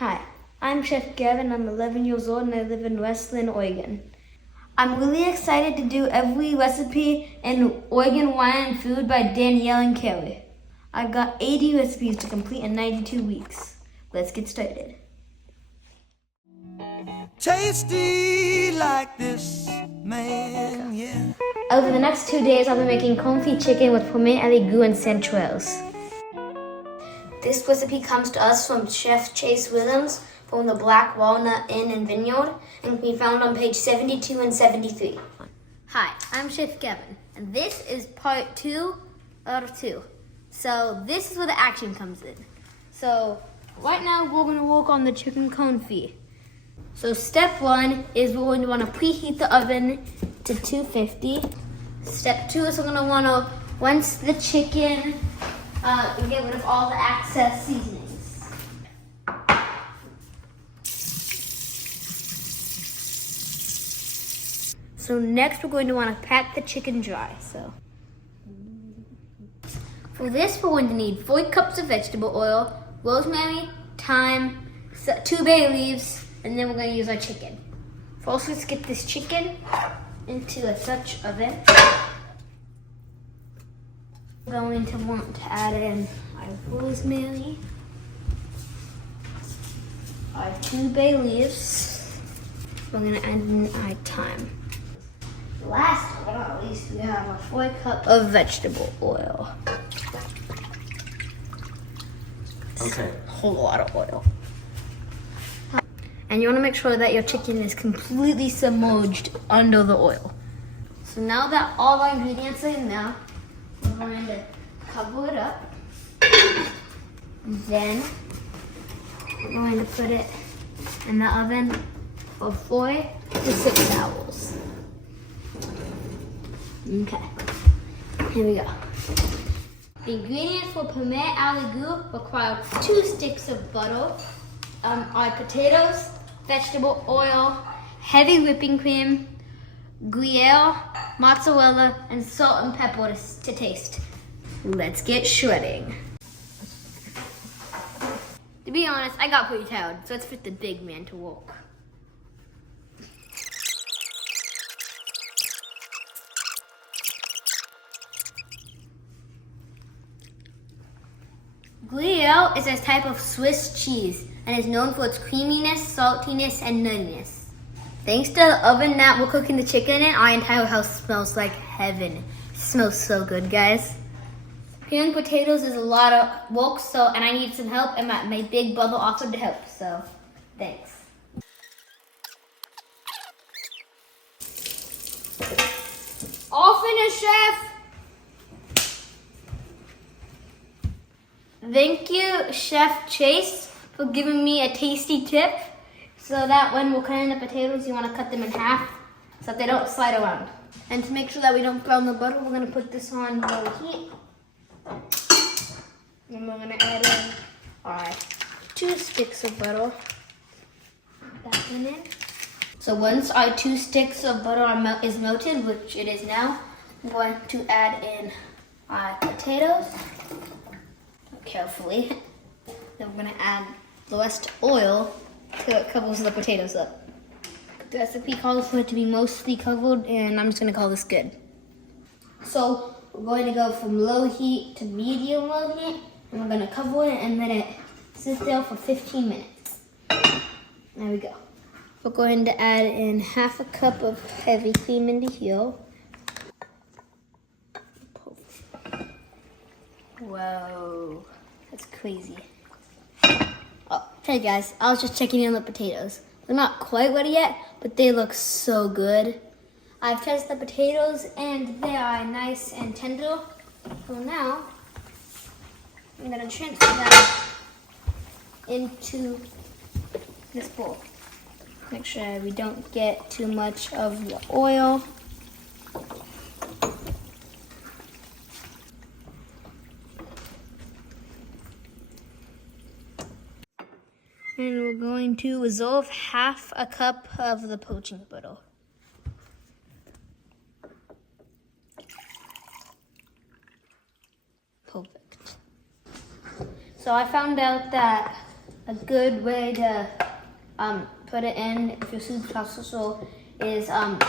Hi, I'm Chef Gavin. I'm 11 years old and I live in Westland, Oregon. I'm really excited to do every recipe in Oregon Wine Food by Danielle and Kerry. I've got 80 recipes to complete in 92 weeks. Let's get started. Tasty like this, man, yeah. Over the next 2 days, I'll be making Confit Chicken with Pommes, Aligot, and Chanterelles. This recipe comes to us from Chef Chase Williams from the Black Walnut Inn and Vineyard and can be found on page 72 and 73. Hi, I'm Chef Gavin, and this is part 2 out of 2. So this is where the action comes in. So right now we're going to work on the chicken confit. So step 1 is we're going to want to preheat the oven to 250. Step 2 is we're going to want to rinse the chicken and get rid of all the excess seasonings. So next we're going to want to pat the chicken dry. So for this we're going to need 4 cups of vegetable oil, rosemary, thyme, 2 bay leaves, and then we're going to use our chicken. First, let's get this chicken into a Dutch oven. We're going to want to add in our rosemary, our 2 bay leaves. We're going to add in our thyme. Last but not least, we have a 4 cup of vegetable oil. Okay. A whole lot of oil. And you want to make sure that your chicken is completely submerged under the oil. So now that all our ingredients are in there, we're going to cover it up. Then we're going to put it in the oven for 4 to 6 hours. Okay, here we go. The ingredients for Pommes Aligot require 2 sticks of butter, our potatoes, vegetable oil, heavy whipping cream, Gruyere, mozzarella, and salt and pepper to taste. Let's get shredding. To be honest, I got pretty tired, so let's put the big man to work. Gruyere is a type of Swiss cheese and is known for its creaminess, saltiness, and nuttiness. Thanks to the oven that we're cooking the chicken in, our entire house smells like heaven. It smells so good, guys. Peeling potatoes is a lot of work, and I need some help, and my big brother offered to help, so thanks. All finished, Chef! Thank you, Chef Chase, for giving me a tasty tip so that when we're cutting the potatoes, you want to cut them in half so that they don't slide around. And to make sure that we don't brown the butter, we're going to put this on low heat. And we're going to add in our 2 sticks of butter. That one in. So once our 2 sticks of butter is melted, which it is now, I'm going to add in our potatoes. Carefully. Then we're going to add the rest oil till it covers the potatoes up. The recipe calls for it to be mostly covered, and I'm just going to call this good. So we're going to go from low heat to medium low heat, and we're going to cover it and let it sit there for 15 minutes. There we go. We're going to add in half a cup of heavy cream into here. Whoa, that's crazy. Oh, hey guys, I was just checking in the potatoes. They're not quite ready yet, but they look so good. I've tested the potatoes and they are nice and tender. So now, I'm gonna transfer that into this bowl. Make sure we don't get too much of the oil. And we're going to dissolve half a cup of the poaching butter. Perfect. So I found out that A good way to put it in, if your soup also is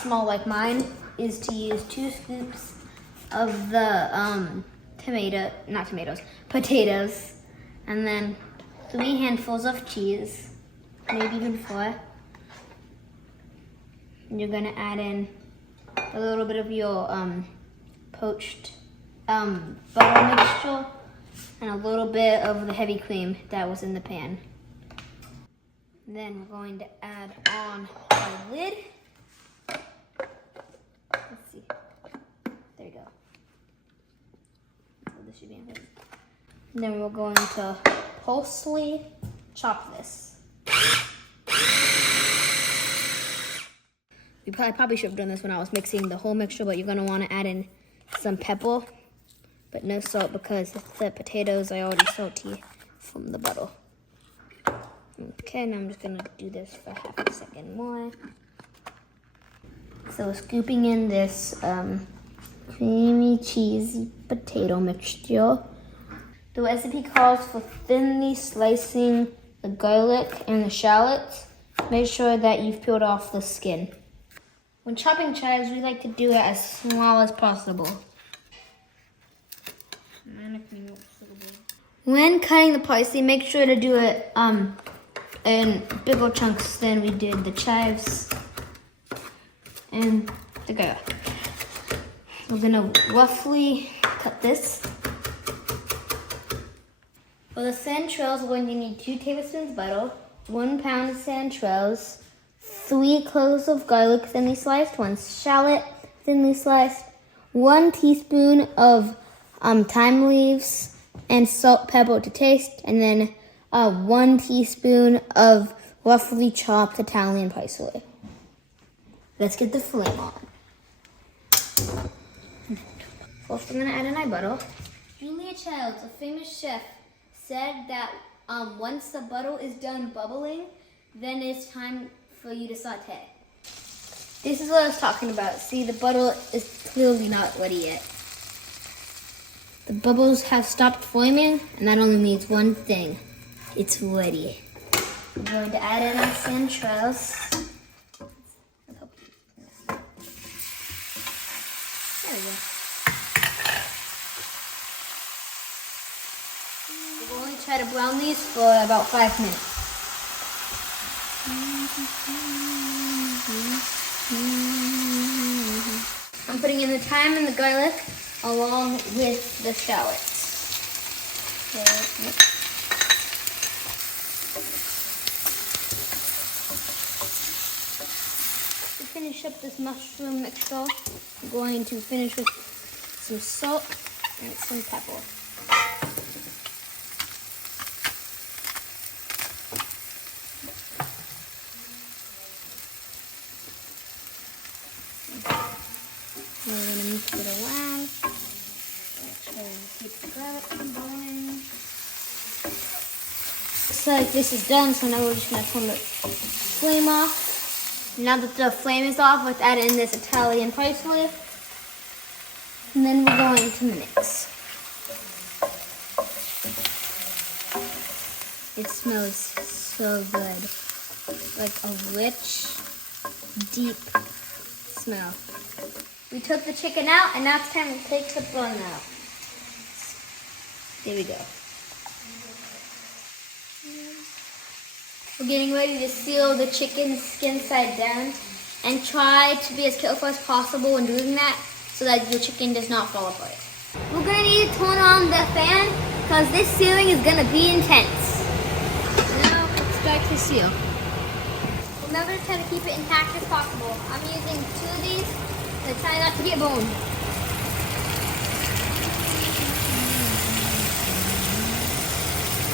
small like mine, is to use 2 scoops of the potatoes, and then 3 handfuls of cheese, maybe even 4. And you're gonna add in a little bit of your poached butter mixture and a little bit of the heavy cream that was in the pan. Then we're going to add on our lid. Let's see. There you go. So this should be in. And then we're going to coarsely chop this. I probably should have done this when I was mixing the whole mixture, but you're going to want to add in some pepper, but no salt because the potatoes are already salty from the butter. Okay, now I'm just going to do this for half a second more. So scooping in this creamy, cheesy potato mixture. The recipe calls for thinly slicing the garlic and the shallots. Make sure that you've peeled off the skin. When chopping chives, we like to do it as small as possible. When cutting the parsley, make sure to do it in bigger chunks than we did the chives and the garlic. We're gonna roughly cut this. For the chanterelles, we're going to need 2 tablespoons butter, 1 pound of chanterelles, 3 cloves of garlic thinly sliced, 1 shallot thinly sliced, 1 teaspoon of thyme leaves, and salt, pepper to taste, and then 1 teaspoon of roughly chopped Italian parsley. Let's get the flame on. First, I'm going to add in my butter. Julia Childs, a famous chef, said that once the butter is done bubbling, then it's time for you to saute. This is what I was talking about. See, the butter is clearly not ready yet. The bubbles have stopped forming, and that only means one thing. It's ready. I'm going to add in our chanterelles. There we go. We're going to try to brown these for about 5 minutes. I'm putting in the thyme and the garlic along with the shallots. To finish up this mushroom mixture, I'm going to finish with some salt and some pepper. We're going to mix it around. Make sure we keep the garlic from boiling. Looks like this is done, so now we're just going to turn the flame off. Now that the flame is off, let's add in this Italian parsley. And then we're going to mix. It smells so good. Like a rich, deep smell. We took the chicken out, and now it's time to take the bone out. There we go. We're getting ready to seal the chicken skin side down, and try to be as careful as possible when doing that so that your chicken does not fall apart. We're going to need to turn on the fan because this sealing is going to be intense. Now let's start to seal. Remember to try to keep it intact as possible. I'm using 2 of these. Let's try not to get burned.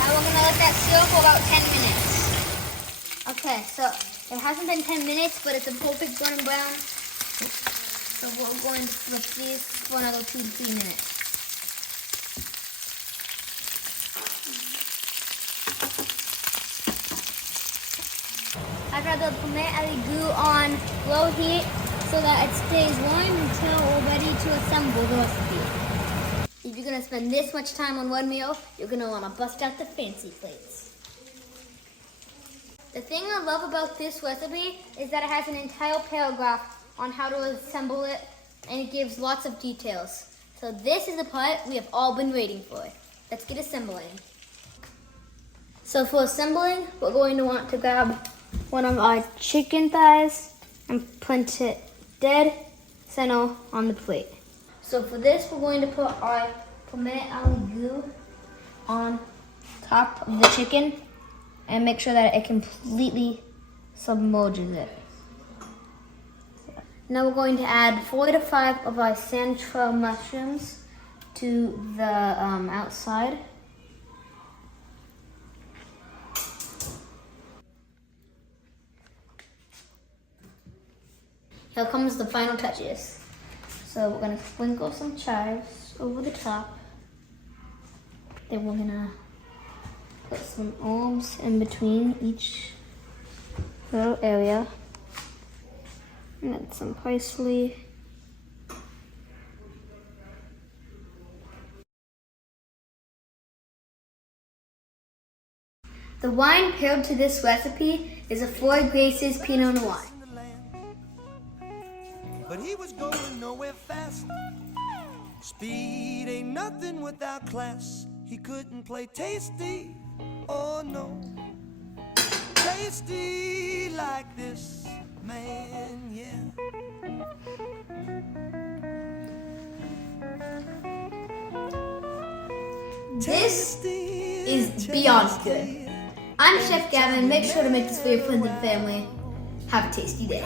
Now we're going to let that seal for about 10 minutes. Okay, so it hasn't been 10 minutes, but it's a perfect golden brown. So we're going to flip these for another 2 to 3 minutes. I've got the Pommes Aligot on low heat so that it stays warm until we're ready to assemble the recipe. If you're going to spend this much time on one meal, you're going to want to bust out the fancy plates. The thing I love about this recipe is that it has an entire paragraph on how to assemble it, and it gives lots of details. So this is the part we have all been waiting for. Let's get assembling. So for assembling, we're going to want to grab one of our chicken thighs and put it dead center on the plate. So for this, we're going to put our Pommes Aligot on top of the chicken and make sure that it completely submerges it. Now we're going to add 4 to 5 of our Chanterelles mushrooms to the outside. Here comes the final touches. So we're gonna sprinkle some chives over the top. Then we're gonna put some herbs in between each little area. And then some parsley. The wine paired to this recipe is a Four Graces Pinot Noir. But he was going nowhere fast. Speed ain't nothing without class. He couldn't play tasty, oh no. Tasty like this man, yeah. This is beyond good. I'm Chef Gavin. Make sure to make this for your friends and family. Have a tasty day.